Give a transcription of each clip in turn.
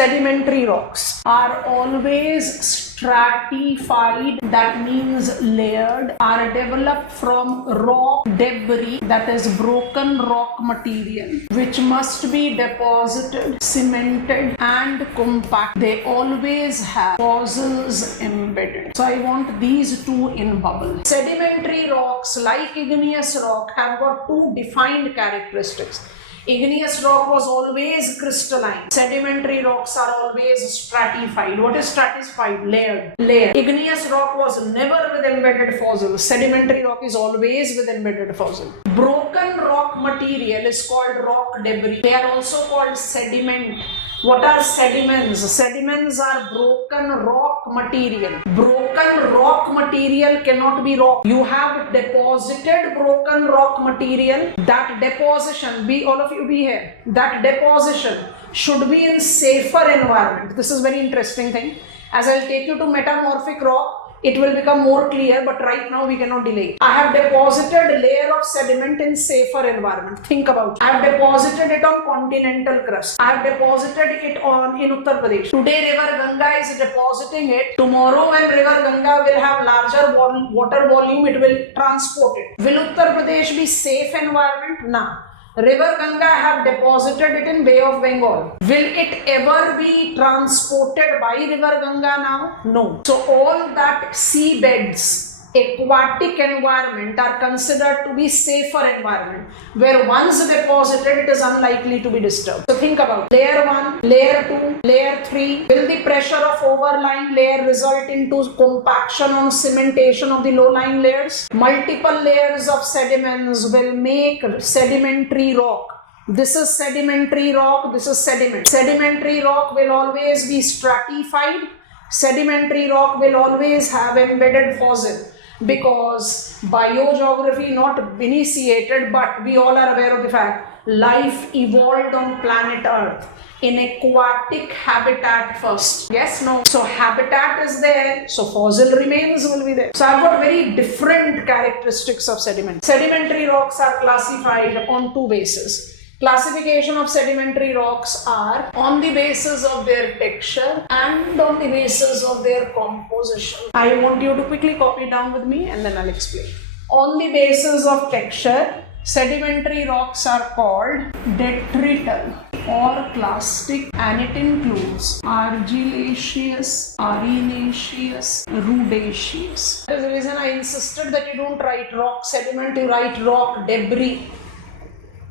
Sedimentary rocks are always stratified, that means layered, are developed from rock debris, that is broken rock material, which must be deposited, cemented and compact. They always have fossils embedded. So I want these two in bubble. Sedimentary rocks, like igneous rock, have got two defined characteristics. Igneous rock was always crystalline. Sedimentary rocks are always stratified. What is stratified? Layered. Igneous rock was never with embedded fossils. Sedimentary rock is always with embedded fossil. Broken rock material is called rock debris. They are also called sediment. What are sediments? Sediments are broken rock material. Broken rock material cannot be rock. You have deposited broken rock material. That deposition, all of you be here. That deposition should be in safer environment. This is very interesting thing. As I'll take you to metamorphic rock, it will become more clear, but right now we cannot delay. I have deposited layer of sediment in safer environment. Think about it. I have deposited it on continental crust. I have deposited it in Uttar Pradesh. Today river Ganga is depositing it. Tomorrow when river Ganga will have larger water volume, it will transport it. Will Uttar Pradesh be safe environment? No. River Ganga have deposited it in Bay of Bengal. Will it ever be transported by River Ganga now? No. So all that seabeds, aquatic environment are considered to be safer environment, where once deposited it is unlikely to be disturbed. So think about layer 1, layer 2, layer 3. Will the pressure of overlying layer result into compaction or cementation of the low-lying layers? Multiple layers of sediments will make sedimentary rock. This is sedimentary rock, this is sediment. Sedimentary rock will always be stratified. Sedimentary rock will always have embedded fossil, because biogeography not initiated, but we all are aware of the fact life evolved on planet Earth in aquatic habitat first. Yes, no? So habitat is there, so fossil remains will be there. So I've got very different characteristics of sediment. Sedimentary rocks are classified on two bases. Classification of sedimentary rocks are on the basis of their texture and on the basis of their composition. I want you to quickly copy down with me and then I'll explain. On the basis of texture, sedimentary rocks are called detrital or clastic, and it includes argillaceous, arenaceous, rudaceous. That is the reason I insisted that you don't write rock sediment, you write rock debris.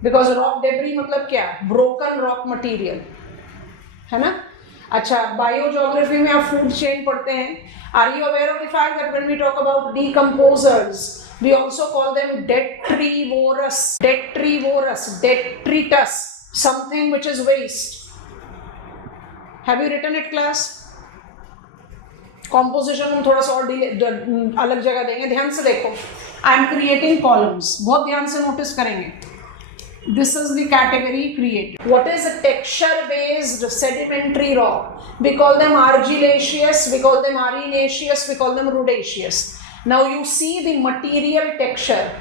Because rock debris मतलब क्या? Broken rock material, है ना? अच्छा, biogeography में आप food chain पढ़ते हैं. Are you aware of the fact that when we talk about decomposers, we also call them detrivorous, detritus, something which is waste. Have you written it, class? Composition हम थोड़ा सा और अलग जगह देंगे. ध्यान से देखो. I am creating columns. बहुत ध्यान से notice करेंगे. This is the category created. What is a texture-based sedimentary rock? We call them argillaceous, we call them arenaceous, we call them rudaceous. Now you see the material texture.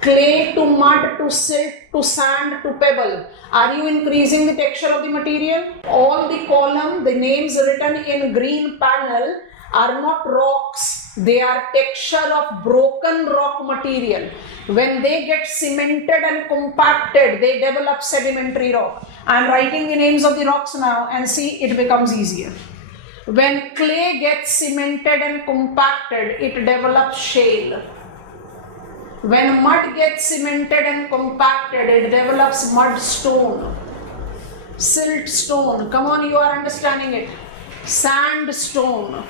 Clay to mud to silt to sand to pebble. Are you increasing the texture of the material? All the column, the names written in green panel are not rocks. They are texture of broken rock material. When they get cemented and compacted, they develop sedimentary rock. I am writing the names of the rocks now and see it becomes easier. When clay gets cemented and compacted, it develops shale. When mud gets cemented and compacted, it develops mudstone, siltstone. Come on, you are understanding it. Sandstone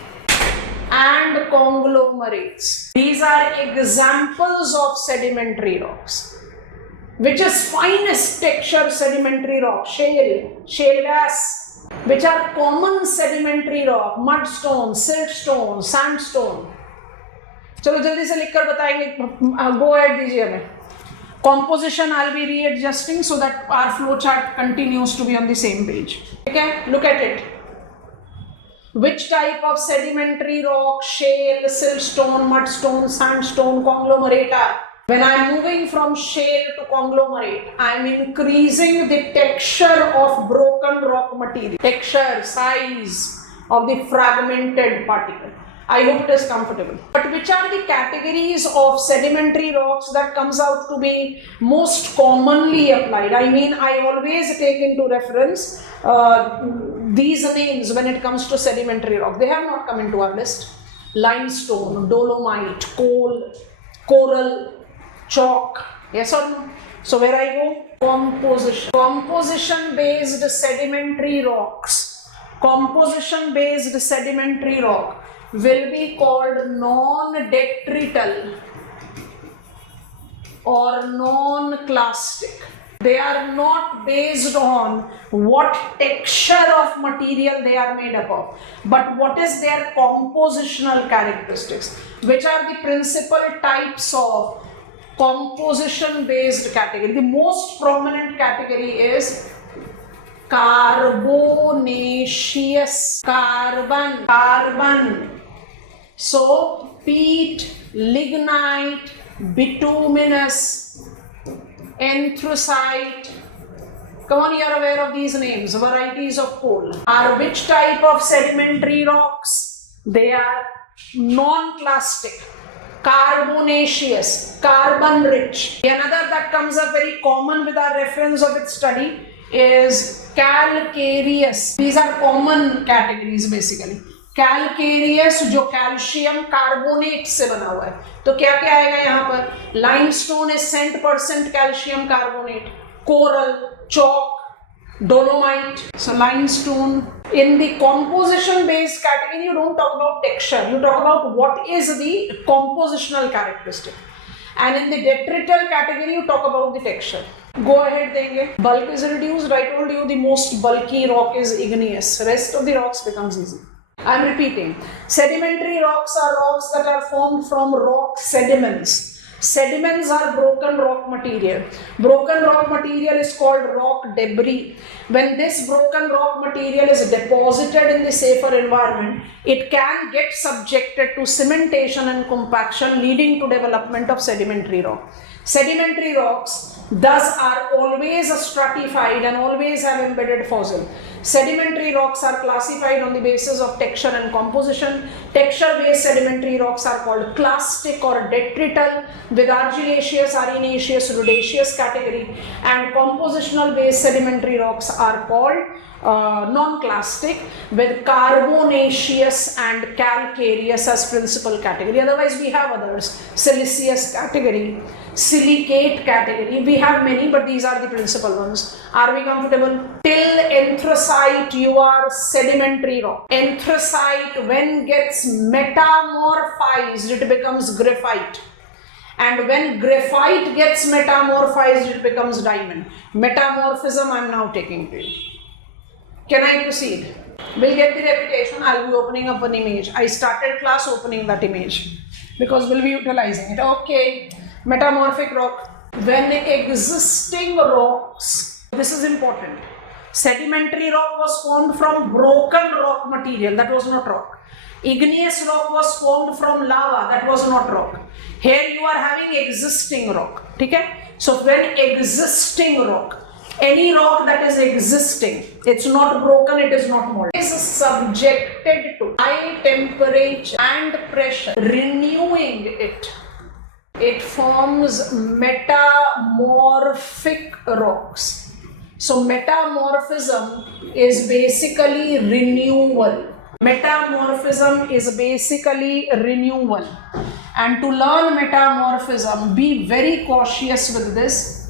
and conglomerates. These are examples of sedimentary rocks. Which is finest texture sedimentary rock? Shale gas. Which are common sedimentary rock? Mudstone, siltstone, sandstone. चलो जल्दी से लिखकर बताएंगे. Go ahead दीजिए हमें. Composition I'll be readjusting so that our flow chart continues to be on the same page. Okay, look at it. Which type of sedimentary rock? Shale, siltstone, mudstone, sandstone, conglomerate are When I'm moving from shale to conglomerate, I'm increasing the texture of broken rock material, texture, size of the fragmented particle. I hope it is comfortable. But which are the categories of sedimentary rocks that comes out to be most commonly applied? I mean, I always take into reference these names when it comes to sedimentary rock. They have not come into our list. Limestone, dolomite, coal, coral, chalk. Yes or no? So where I go? Composition. Composition based sedimentary rocks. Composition based sedimentary rock will be called non-detrital or non-clastic. They are not based on what texture of material they are made up of, but what is their compositional characteristics. Which are the principal types of composition based category? The most prominent category is carbonaceous, carbon. So peat, lignite, bituminous, anthracite. Come on, you are aware of these names. Varieties of coal are which type of sedimentary rocks? They are non-clastic, carbonaceous, carbon rich. Another that comes up very common with our reference of its study is calcareous. These are common categories basically. Calcareous जो calcium carbonate से बना हुआ है, तो क्या क्या आएगा यहाँ पर? Limestone is 100% calcium carbonate, coral, chalk, dolomite. So limestone. In the composition based category, you don't talk about texture, you talk about what is the compositional characteristic. And in the detrital category, you talk about the texture. Go ahead, देंगे. Bulk is reduced. I told you the most bulky rock is igneous. Rest of the rocks becomes easy. I am repeating. Sedimentary rocks are rocks that are formed from rock sediments. Sediments are broken rock material. Broken rock material is called rock debris. When this broken rock material is deposited in the safer environment, it can get subjected to cementation and compaction, leading to development of sedimentary rock. Sedimentary rocks thus are always stratified and always have embedded fossil. Sedimentary rocks are classified on the basis of texture and composition. Texture based sedimentary rocks are called clastic or detrital, with argillaceous, arenaceous, rhodaceous category, and compositional based sedimentary rocks are called non-clastic, with carbonaceous and calcareous as principal category. Otherwise we have others: siliceous category, silicate category. We have many, but these are the principal ones. Are we comfortable? Till anthracite you are sedimentary rock. Anthracite, when gets metamorphized, it becomes graphite. And when graphite gets metamorphized, it becomes diamond. Metamorphism I am now taking to you. Can I proceed? We'll get the repetition. I'll be opening up an image. I started class opening that image because we'll be utilizing it. Okay. Metamorphic rock. When existing rocks, this is important. Sedimentary rock was formed from broken rock material. That was not rock. Igneous rock was formed from lava. That was not rock. Here you are having existing rock. Okay? So when existing rock, any rock that is existing, it's not broken, it is not molded, is subjected to high temperature and pressure, renewing it. It forms metamorphic rocks. So metamorphism is basically renewal. Metamorphism is basically renewal. And to learn metamorphism, be very cautious with this.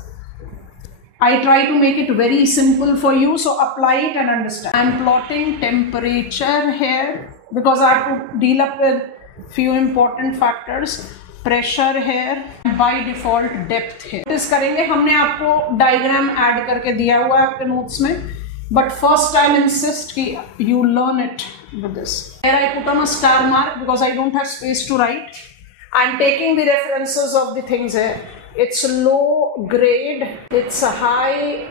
I try to make it very simple for you, so apply it and understand. I am plotting temperature here because I have to deal up with few important factors. Pressure here, by default depth here. इस करेंगे, हमने आपको diagram add करके दिया हुआ है आपके notes में, but first I'll insist कि you learn it with this. Here I put on a star mark because I don't have space to write. I'm taking the references of the things here. It's low grade, it's a high,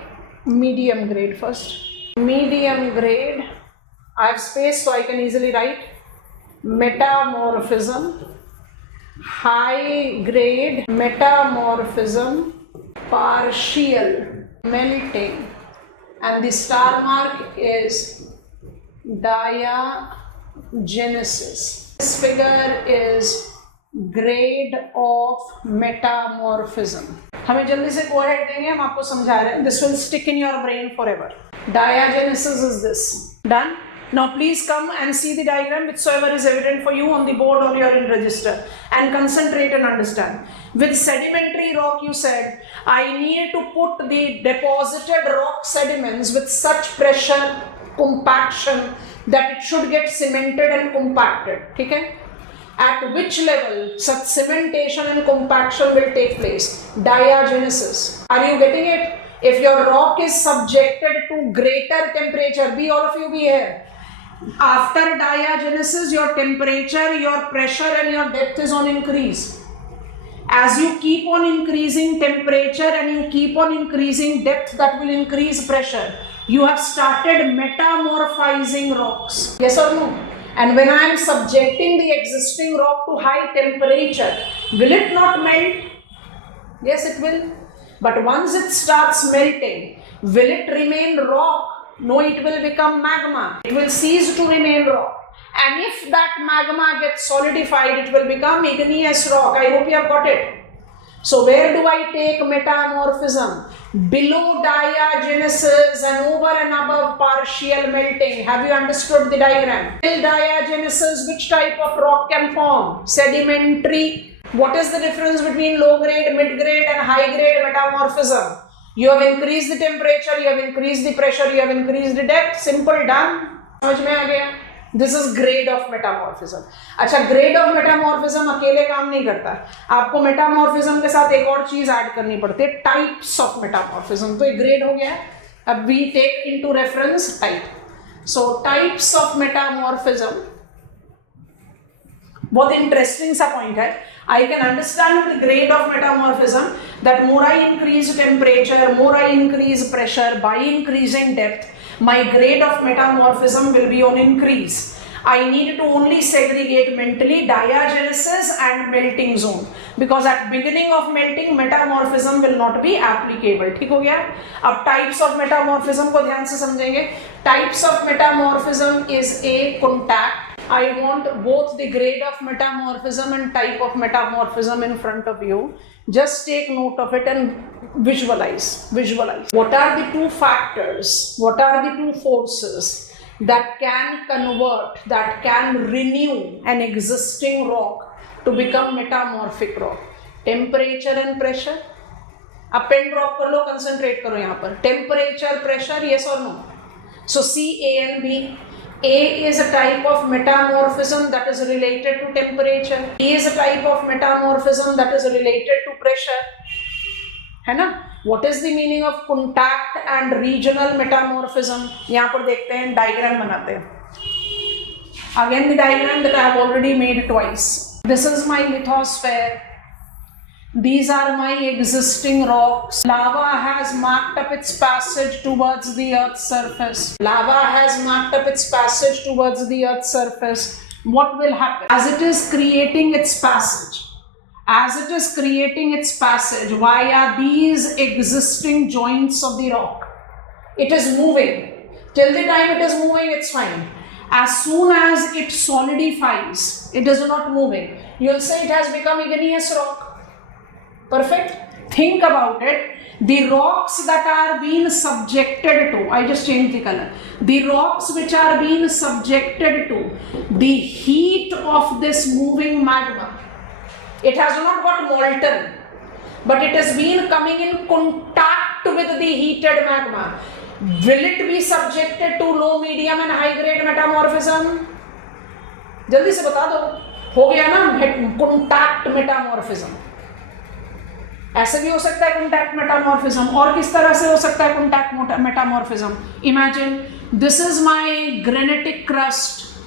medium grade first. Medium grade, I have space so I can easily write metamorphism. high grade metamorphism, partial melting, and the star mark is diagenesis. This figure is grade of metamorphism. हमें जल्दी से go ahead देंगे, हम आपको समझा रहे हैं. This will stick in your brain forever. Diagenesis is this. Done? Now please come and see the diagram whichsoever is evident for you on the board or your in register, and concentrate and understand. With sedimentary rock, you said, I need to put the deposited rock sediments with such pressure, compaction, that it should get cemented and compacted. Okay? At which level such cementation and compaction will take place? Diagenesis. Are you getting it? If your rock is subjected to greater temperature, all of you be here. After diagenesis, your temperature, your pressure and your depth is on increase. As you keep on increasing temperature and you keep on increasing depth, that will increase pressure. You have started metamorphizing rocks. Yes or no? And when I am subjecting the existing rock to high temperature, will it not melt? Yes, it will. But once it starts melting, will it remain rock? No, it will become magma. It will cease to remain rock. And if that magma gets solidified, it will become igneous rock. I hope you have got it. So where do I take metamorphism? Below diagenesis and over and above partial melting. Have you understood the diagram? Till diagenesis, which type of rock can form? Sedimentary. What is the difference between low grade, mid grade and high grade metamorphism? You have increased the temperature, you have increased the pressure, you have increased the depth. Simple, done. समझ में आ गया? This is grade of metamorphism. अच्छा, grade of metamorphism अकेले काम नहीं करता. आपको metamorphism के साथ एक और चीज ऐड करनी पड़ती है, types of metamorphism. तो एक grade हो गया. अब we take into reference type. So types of metamorphism. बहुत इंटरेस्टिंग सा पॉइंट है. I can understand the grade of metamorphism that more I increase temperature, more I increase pressure by increasing depth, my grade of metamorphism will be on increase. I need to only segregate mentally diagenesis and melting zone, because at beginning of melting metamorphism will not be applicable. ठीक हो गया? अब types of metamorphism को ध्यान से समझेंगे. Types of metamorphism is a contact. I want both the grade of metamorphism and type of metamorphism in front of you. Just take note of it and visualize. What are the two factors? What are the two forces that can convert, that can renew an existing rock to become metamorphic rock? Temperature and pressure. अब pen drop कर लो, concentrate करो यहाँ पर. Temperature, pressure, yes or no? So C, A and B. A is a type of metamorphism that is related to temperature. B is a type of metamorphism that is related to pressure. है ना? What is the meaning of contact and regional metamorphism? यहाँ पर देखते हैं, diagram बनाते हैं. Again the diagram that I have already made twice. This is my lithosphere. These are my existing rocks. Lava has marked up its passage towards the earth's surface. What will happen? As it is creating its passage, via these existing joints of the rock, it is moving. Till the time it is moving, it's fine. As soon as it solidifies, it is not moving. You'll say it has become igneous rock. Perfect. Think about it. The rocks that are being subjected to, I just changed the color. The rocks which are being subjected to the heat of this moving magma, it has not got molten, but it has been coming in contact with the heated magma. Will it be subjected to low, medium and high grade metamorphism? जल्दी से बता दो. हो गया ना contact metamorphism. ऐसे भी हो सकता है contact metamorphism, और किस तरह से हो सकता है contact metamorphism? Imagine this is my granitic crust,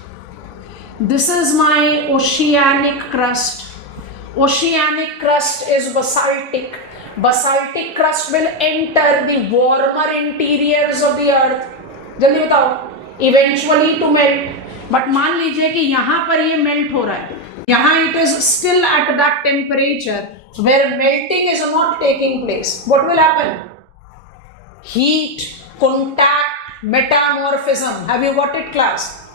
this is my oceanic crust. Oceanic crust is basaltic. Basaltic crust will enter the warmer interiors of the earth. जल्दी बताओ. Eventually to melt. But मान लीजिए कि यहाँ पर ये melt हो रहा है. यहाँ it is still at that temperature where melting is not taking place. What will happen? Heat, contact, metamorphism. Have you got it, class?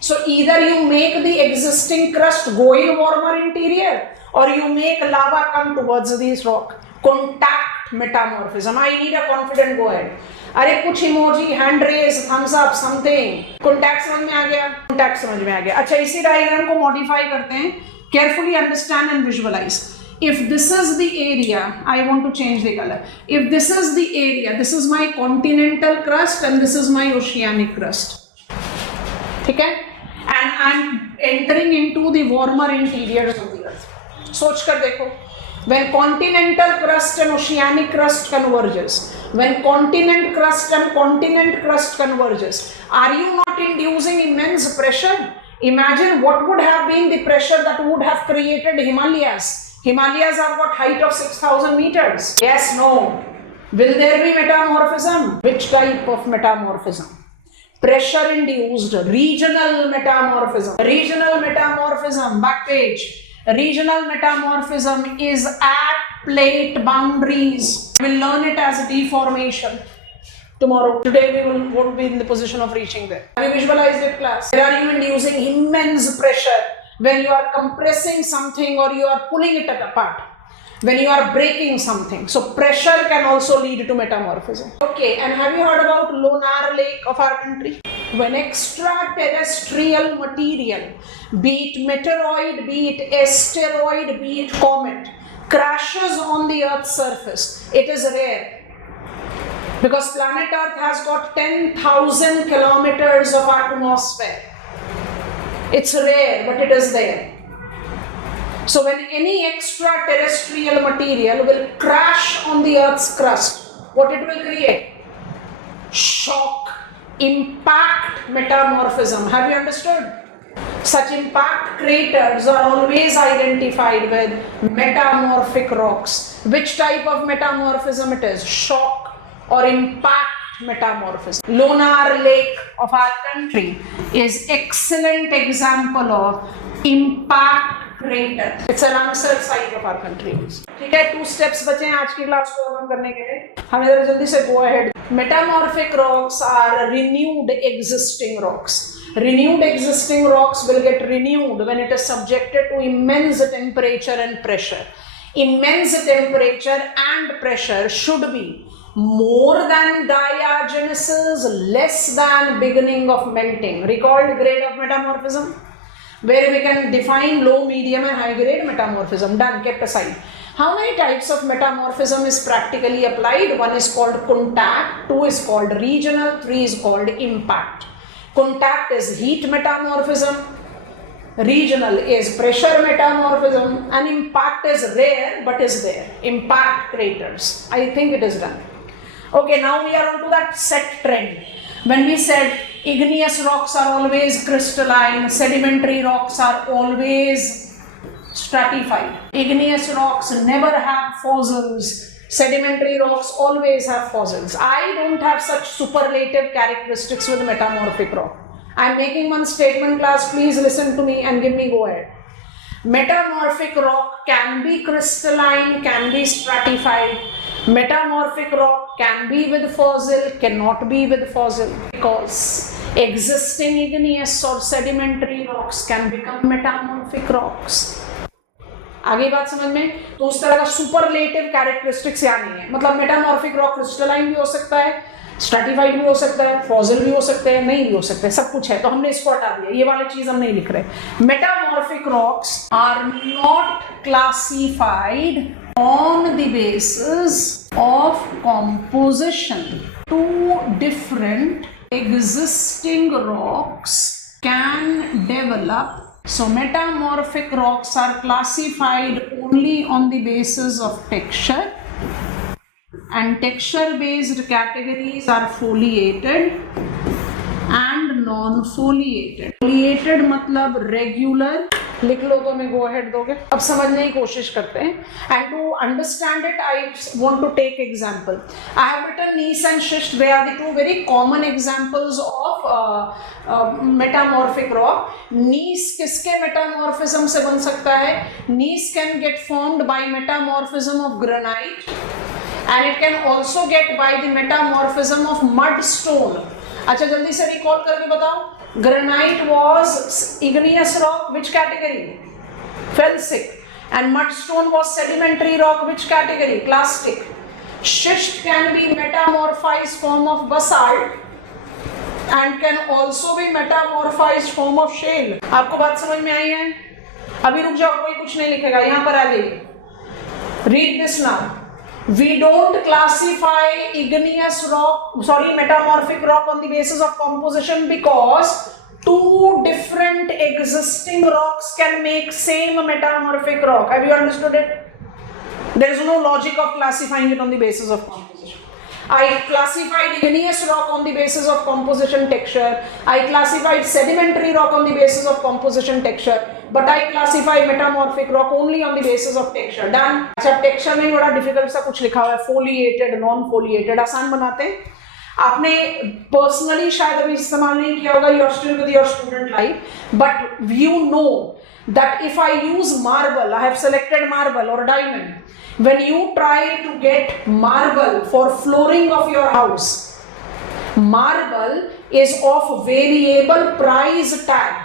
So either you make the existing crust go in warmer interior, or you make lava come towards this rock. Contact metamorphism. I need a confident go ahead. अरे कुछ emoji, hand raise, thumbs up, something. Contact समझ में आ गया? Contact समझ में आ गया. अच्छा, इसी डायग्राम को मॉडिफाई करते हैं. Carefully understand and visualise. If this is the area, I want to change the color. If this is the area, this is my continental crust and this is my oceanic crust. ठीक है? And I'm entering into the warmer interiors of the earth. सोच कर देखो. When continental crust and oceanic crust converges, when continent crust and continent crust converges, are you not inducing immense pressure? Imagine what would have been the pressure that would have created Himalayas. Himalayas have got height of 6,000 meters. Yes, no. Will there be metamorphism? Which type of metamorphism? Pressure induced regional metamorphism. Regional metamorphism, back page. Regional metamorphism is at plate boundaries. We will learn it as a deformation tomorrow. Today we won't be in the position of reaching there. Have you visualized it, class? Where are you inducing immense pressure when you are compressing something or you are pulling it apart? When you are breaking something. So pressure can also lead to metamorphism. Okay, and have you heard about lunar lake of our country? When extraterrestrial material, be it meteoroid, be it asteroid, be it comet, crashes on the Earth's surface, it is rare. Because planet Earth has got 10,000 kilometers of atmosphere. It's rare, but it is there. So when any extraterrestrial material will crash on the Earth's crust, what it will create? Shock, impact, metamorphism. Have you understood? Such impact craters are always identified with metamorphic rocks. Which type of metamorphism it is? Shock or impact metamorphism. Lunar lake of our country is excellent example of impact crater. It's an answer site of our country. ठीक है, 2 steps बचे हैं आज की class को over करने के लिए. हम इधर जल्दी से go ahead. Metamorphic rocks are renewed existing rocks. Renewed existing rocks will get renewed when it is subjected to immense temperature and pressure. Immense temperature and pressure should be more than diagenesis, less than beginning of melting. Recalled grade of metamorphism, where we can define low, medium and high grade metamorphism. Done, kept aside. How many types of metamorphism is practically applied? 1 is called contact, 2 is called regional, 3 is called impact. Contact is heat metamorphism, regional is pressure metamorphism, and impact is rare but is there. Impact craters. I think it is done. Okay, now we are on to that set trend. When we said igneous rocks are always crystalline, sedimentary rocks are always stratified. Igneous rocks never have fossils. Sedimentary rocks always have fossils. I don't have such superlative characteristics with metamorphic rock. I am making one statement, class. Please listen to me and give me go ahead. Metamorphic rock can be crystalline, can be stratified. Metamorphic rock can be with fossil, cannot be with fossil, because existing igneous or sedimentary rocks can become metamorphic rocks. आगे बात समझ में? तो उस तरह का superlative characteristics यहाँ नहीं है. मतलब मेटामॉर्फिक रॉक क्रिस्टलाइन भी हो सकता है, स्ट्रैटिफाइड भी हो सकता है, फॉसिल भी हो सकते हैं, नहीं भी हो सकते, सब कुछ है. तो हमने इसको हटा दिया, ये वाली चीज हम नहीं लिख रहे. Metamorphic rocks are not classified on the basis of composition. 2 different existing rocks can develop. So metamorphic rocks are classified only on the basis of texture, and texture based categories are foliated and non-foliated. Foliated मतलब regular लिख लो तो मैं go ahead दोगे? अब समझने की कोशिश करते हैं. And to understand it, I want to take example. I have written gneiss and schist. They are the two very common examples of metamorphic rock. Gneiss किसके metamorphism से बन सकता है? Gneiss can get formed by metamorphism of granite, and it can also get by the metamorphism of mudstone. अच्छा जल्दी से recall करके बताओ. Granite was igneous rock, which category? Felsic. And mudstone was sedimentary rock, which category? Clastic. Schist can be metamorphized form of basalt and can also be metamorphized form of shale. आपको बात समझ में आई है? अभी रुक जाओ, कोई कुछ नहीं लिखेगा, यहाँ पर आ जाइए. Read this now. We don't classify igneous rock, metamorphic rock on the basis of composition because two different existing rocks can make same metamorphic rock. Have you understood it? There is no logic of classifying it on the basis of composition. I classified igneous rock on the basis of composition texture. I classified sedimentary rock on the basis of composition texture. But I classify metamorphic rock only on the basis of texture. Done. अच्छा texture में बड़ा difficult सा कुछ लिखा हुआ है, foliated, non-foliated. आसान बनाते हैं. आपने personally शायद अभी इस्तेमाल नहीं किया होगा. You are still with your student life, but you know that if I use marble, I have selected marble or diamond. When you try to get marble for flooring of your house, marble is of variable price tag.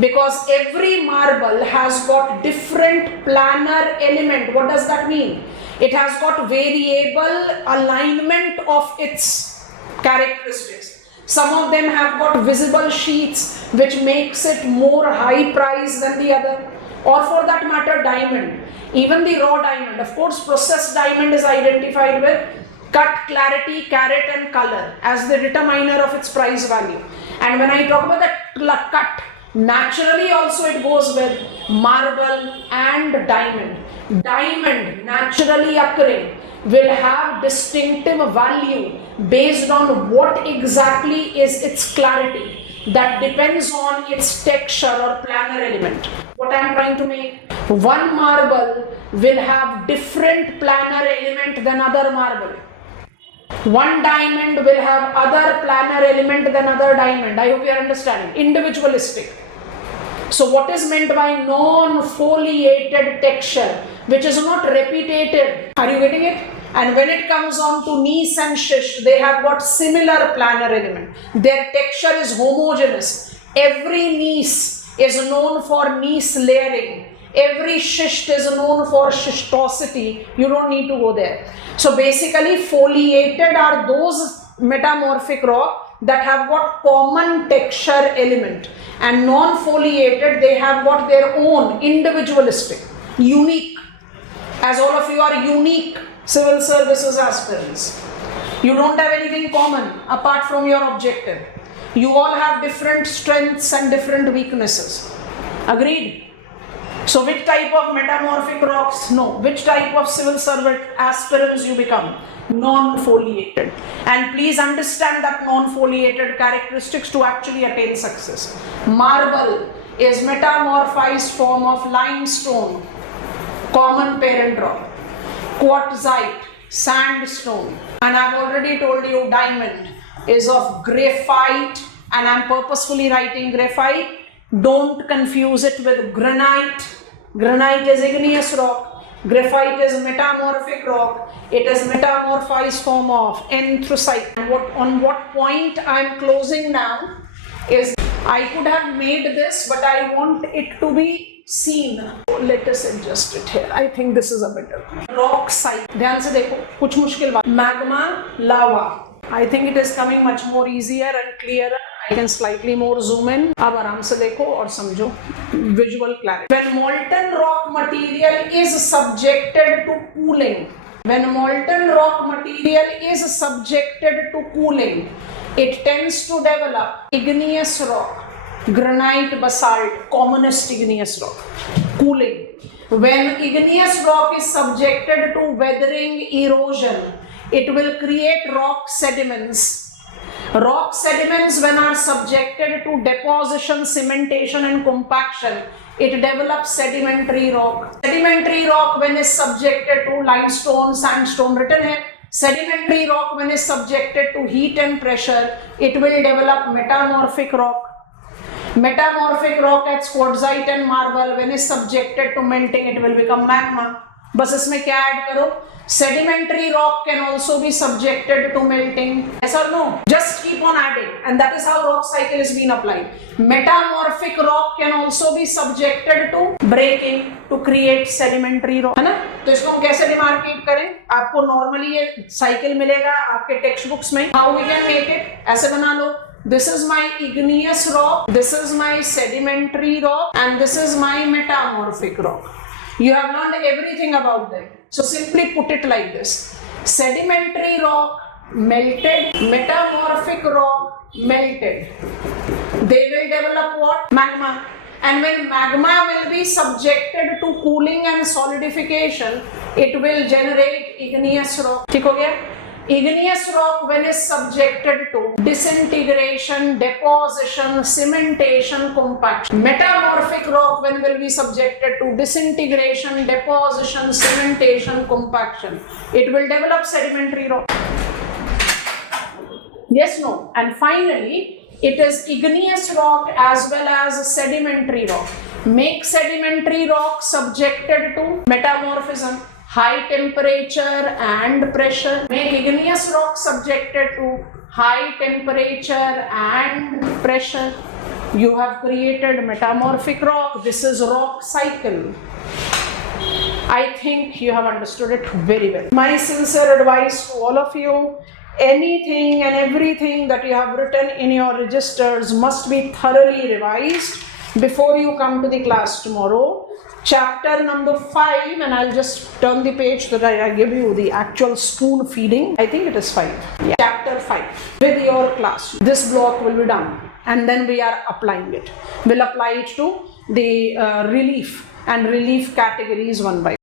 Because every marble has got different planar element. What does that mean? It has got variable alignment of its characteristics. Some of them have got visible sheets, which makes it more high price than the other. Or for that matter, diamond. Even the raw diamond. Of course, processed diamond is identified with cut, clarity, carat and color as the determiner of its price value. And when I talk about the cut, naturally also it goes with marble and diamond. Diamond naturally occurring will have distinctive value based on what exactly is its clarity. That depends on its texture or planar element. What I am trying to make, one marble will have different planar element than other marble. One diamond will have other planar element than other diamond. I hope you are understanding. Individualistic. So what is meant by non-foliated texture, which is not repetitive? Are you getting it? And when it comes on to gneiss and schist, they have got similar planar element. Their texture is homogeneous. Every gneiss is known for gneiss layering. Every schist is known for schistosity. You don't need to go there. So basically, foliated are those metamorphic rock that have got common texture element, and non-foliated, they have got their own individualistic, unique. As all of you are unique civil services aspirants, you don't have anything common apart from your objective. You all have different strengths and different weaknesses. Agreed? So which type of metamorphic rocks? No. Which type of civil servant aspirants you become? Non-foliated. And please understand that non-foliated characteristics to actually attain success. Marble is metamorphized form of limestone, common parent rock. Quartzite, sandstone. And I've already told you diamond is of graphite, and I'm purposefully writing graphite. Don't confuse it with granite. Granite is igneous rock. Graphite is metamorphic rock. It is metamorphized form of anthracite. And on what point I am closing now is I could have made this, but I want it to be seen. Let us adjust it here. I think this is a better rock site. ध्यान से देखो, कुछ मुश्किल बात. Magma, lava. I think it is coming much more easier and clearer. I can slightly more zoom in. अब आराम से देखो और समझो. Visual clarity. When molten rock material is subjected to cooling, it tends to develop igneous rock, granite, basalt, commonest igneous rock. Cooling. When igneous rock is subjected to weathering, erosion, it will create rock sediments. Rock sediments, when are subjected to deposition, cementation and compaction, it develops sedimentary rock. Sedimentary rock when is subjected to limestone, sandstone, written here. Sedimentary rock when is subjected to heat and pressure, it will develop metamorphic rock. Metamorphic rock at quartzite and marble when is subjected to melting, it will become magma. बस इसमें क्या add करो, sedimentary rock can also be subjected to melting. Yes or no? Just keep on adding, and that is how rock cycle is being applied. Metamorphic rock can also be subjected to breaking to create sedimentary rock, है ना? तो इसको हम कैसे demarcate करें? आपको normally ये cycle मिलेगा आपके टेक्स्ट बुक्स में. How we can make it? ऐसे बना लो. This is my igneous rock, this is my sedimentary rock, and this is my metamorphic rock. You have learned everything about them. So simply put it like this. Sedimentary rock melted, metamorphic rock melted. They will develop what? Magma. And when magma will be subjected to cooling and solidification, it will generate igneous rock. ठीक हो गया? Igneous rock when is subjected to disintegration, deposition, cementation, compaction. Metamorphic rock when will be subjected to disintegration, deposition, cementation, compaction. It will develop sedimentary rock. Yes, no. And finally, it is igneous rock as well as sedimentary rock. Make sedimentary rock subjected to metamorphism, high temperature and pressure. Make igneous rock subjected to high temperature and pressure. You have created metamorphic rock. This is rock cycle. I think you have understood it very well. My sincere advice to all of you, anything and everything that you have written in your registers must be thoroughly revised before you come to the class tomorrow. Chapter number 5, and I'll just turn the page so that I give you the actual spoon feeding. I think it is 5. Yeah. Chapter 5 with your class. This block will be done, and then we are applying it. We'll apply it to the relief and relief categories one by one.